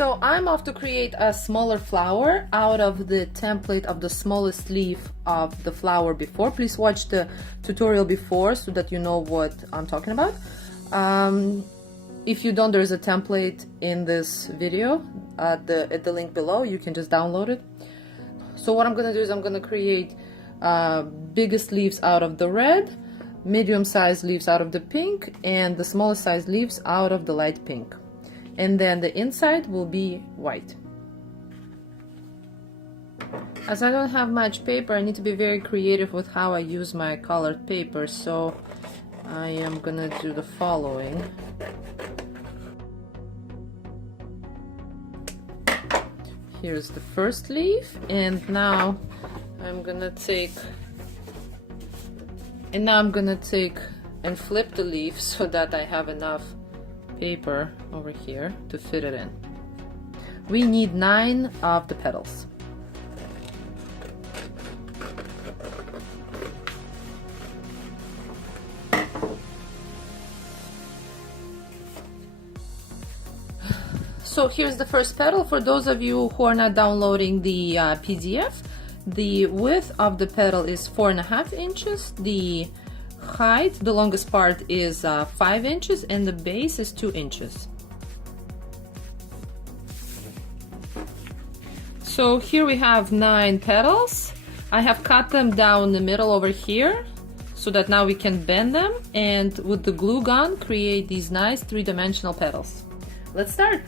So I'm off to create a smaller flower out of the template of the smallest leaf of the flower before. Please watch the tutorial before so that you know what I'm talking about. If you don't, there's a template in this video at the link below. You can just download it. So what I'm gonna do is I'm gonna create biggest leaves out of the red, medium-sized leaves out of the pink, and the smallest sized leaves out of the light pink. And then the inside will be white. As I don't have much paper, I need to be very creative with how I use my colored paper, so I am gonna do the following. Here's the first leaf, and now I'm gonna take and flip the leaf so that I have enough paper over here to fit it in. We need 9 of the petals. So here's the first petal. For those of you who are not downloading the PDF, the width of the petal is 4.5 inches. The height, the longest part, is 5 inches, and the base is 2 inches. So here we have 9 petals. I have cut them down the middle over here so that now we can bend them, and with the glue gun create these nice 3-dimensional petals. Let's start.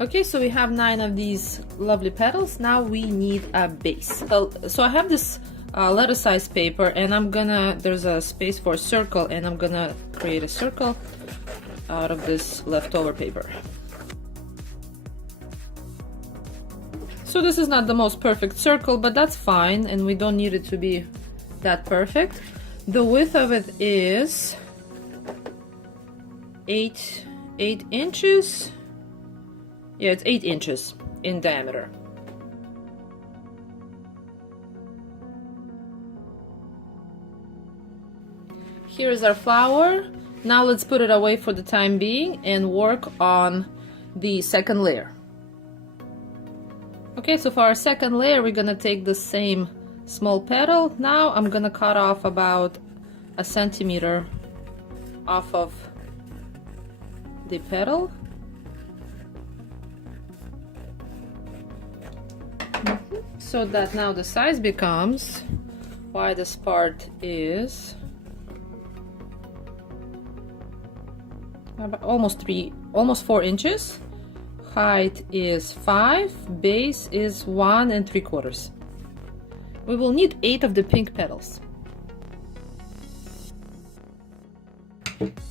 Okay, so we have 9 of these lovely petals. Now we need a base. So I have this letter size paper, and there's a space for a circle, and I'm gonna create a circle out of this leftover paper. So this is not the most perfect circle, but that's fine, and we don't need it to be that perfect. The width of it is 8 inches. Yeah, it's 8 inches in diameter. Here is our flower. Now let's put it away for the time being and work on the second layer. Okay, so for our second layer, we're gonna take the same small petal. Now I'm gonna cut off about 1 centimeter off of the petal. So that now the size becomes, widest part is about almost 4 inches. Height is 5, base is 1 3/4. We will need 8 of the pink petals.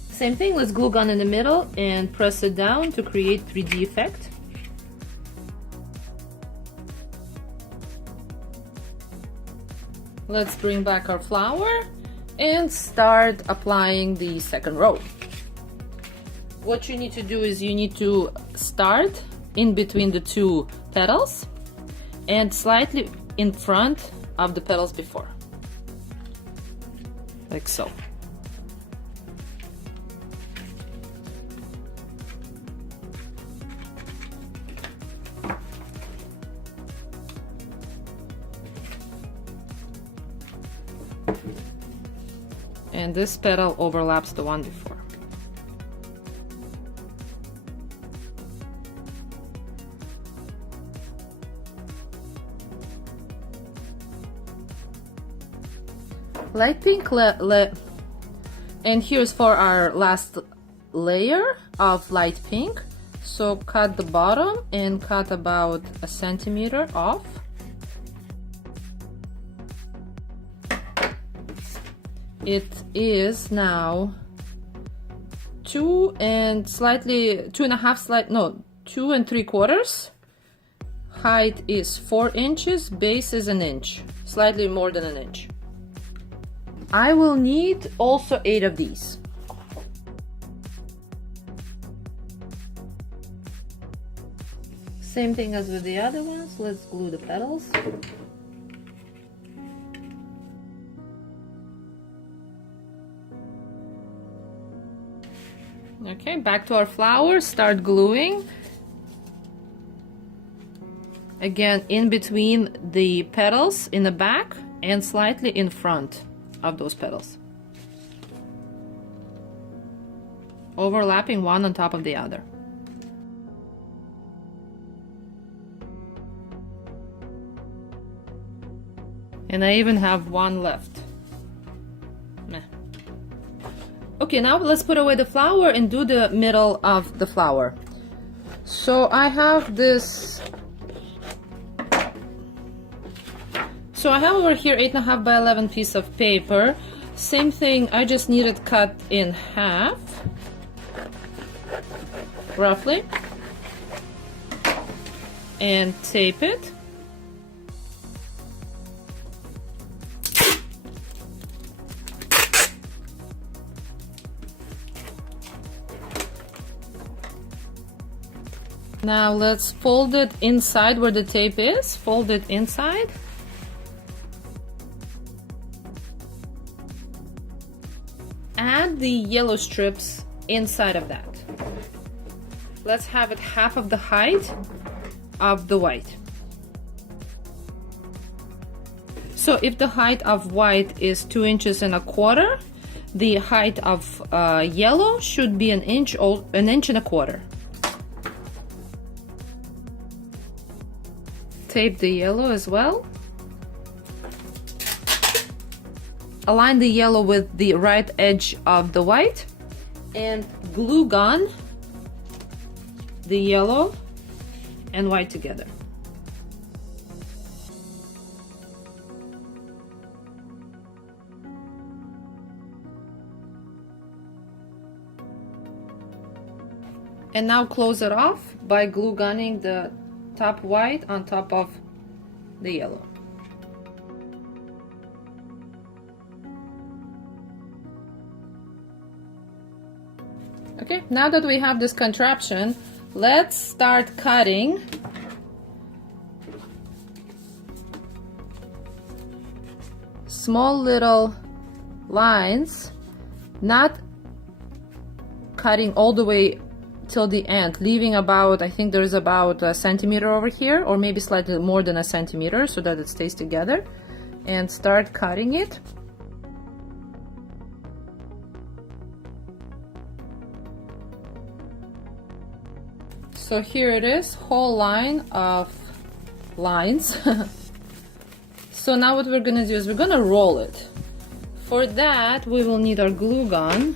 Same thing, let's glue gun in the middle and press it down to create 3D effect. Let's bring back our flower and start applying the second row. What you need to do is you need to start in between the 2 petals and slightly in front of the petals before, like so. And this petal overlaps the one before. Light pink, and here's for our last layer of light pink. So cut the bottom and cut about 1 centimeter off. It is now 2 3/4. Height is 4 inches, base is 1 inch, slightly more than 1 inch. I will need also 8 of these. Same thing as with the other ones, let's glue the petals. Okay, back to our flower, start gluing. Again, in between the petals in the back and slightly in front of those petals. Overlapping one on top of the other. And I even have one left. Meh. Okay, now let's put away the flower and do the middle of the flower. So I have this. So I have over here 8.5 by 11 piece of paper. Same thing, I just need it cut in half, roughly, and tape it. Now let's fold it inside where the tape is. Fold it inside. Add the yellow strips inside of that. Let's have it half of the height of the white. So if the height of white is 2 inches and a quarter, the height of yellow should be an inch and a quarter. Tape the yellow as well. Align the yellow with the right edge of the white and glue gun the yellow and white together. And now close it off by glue gunning the top white on top of the yellow. Okay, now that we have this contraption, let's start cutting. Small little lines, not cutting all the way till the end, leaving about, I think there's about a centimeter over here, or maybe slightly more than a centimeter, so that it stays together, and start cutting it. So here it is, whole line of lines. So now what we're gonna do is we're gonna roll it. For that, we will need our glue gun.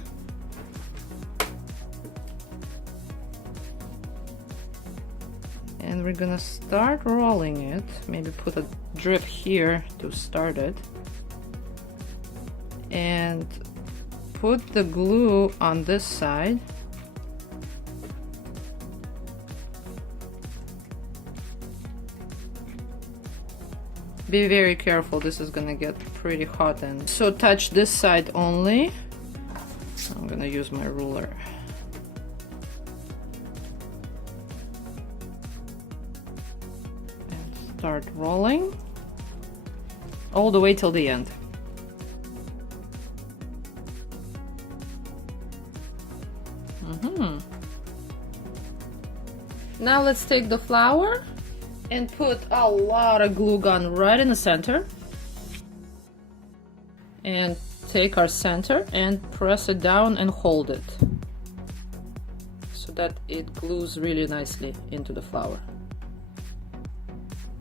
And we're gonna start rolling it. Maybe put a drip here to start it. And put the glue on this side. Be very careful, this is gonna get pretty hot. And so touch this side only. I'm gonna use my ruler. And start rolling all the way till the end. Now let's take the flower and put a lot of glue gun right in the center, and take our center and press it down and hold it so that it glues really nicely into the flower.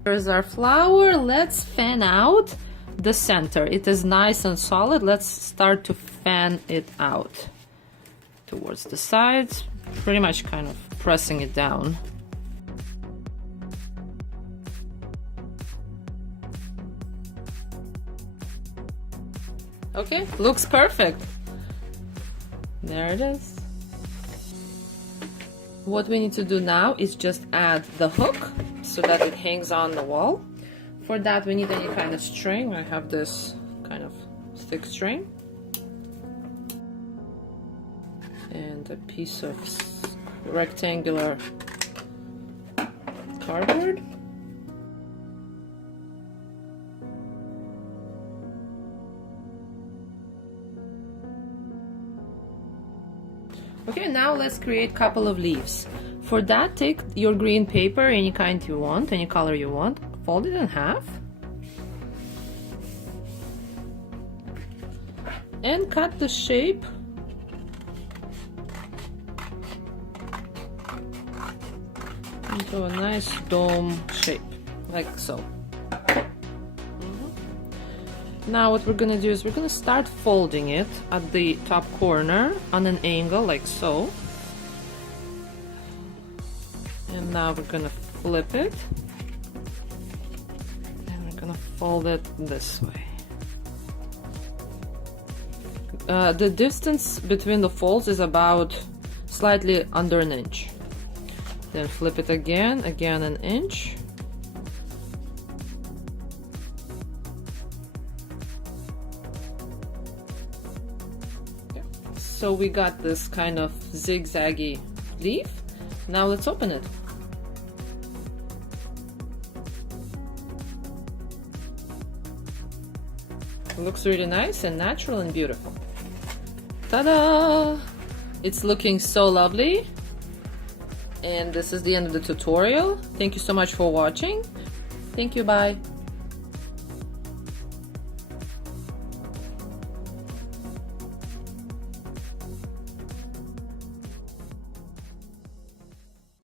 Here's our flower. Let's fan out the center. It is nice and solid. Let's start to fan it out towards the sides, pretty much kind of pressing it down. Okay, looks perfect. There it is. What we need to do now is just add the hook so that it hangs on the wall. For that we need any kind of string. I have this kind of thick string and a piece of rectangular cardboard. Okay, now let's create a couple of leaves. For that, take your green paper, any kind you want, any color you want, fold it in half, and cut the shape into a nice dome shape, like so. Now what we're gonna do is we're gonna start folding it at the top corner on an angle, like so. And now we're gonna flip it, and we're gonna fold it this way. The distance between the folds is about slightly under an inch. Then flip it again an inch. So we got this kind of zigzaggy leaf. Now let's open it. It looks really nice and natural and beautiful. Ta-da! It's looking so lovely. And this is the end of the tutorial. Thank you so much for watching. Thank you, bye.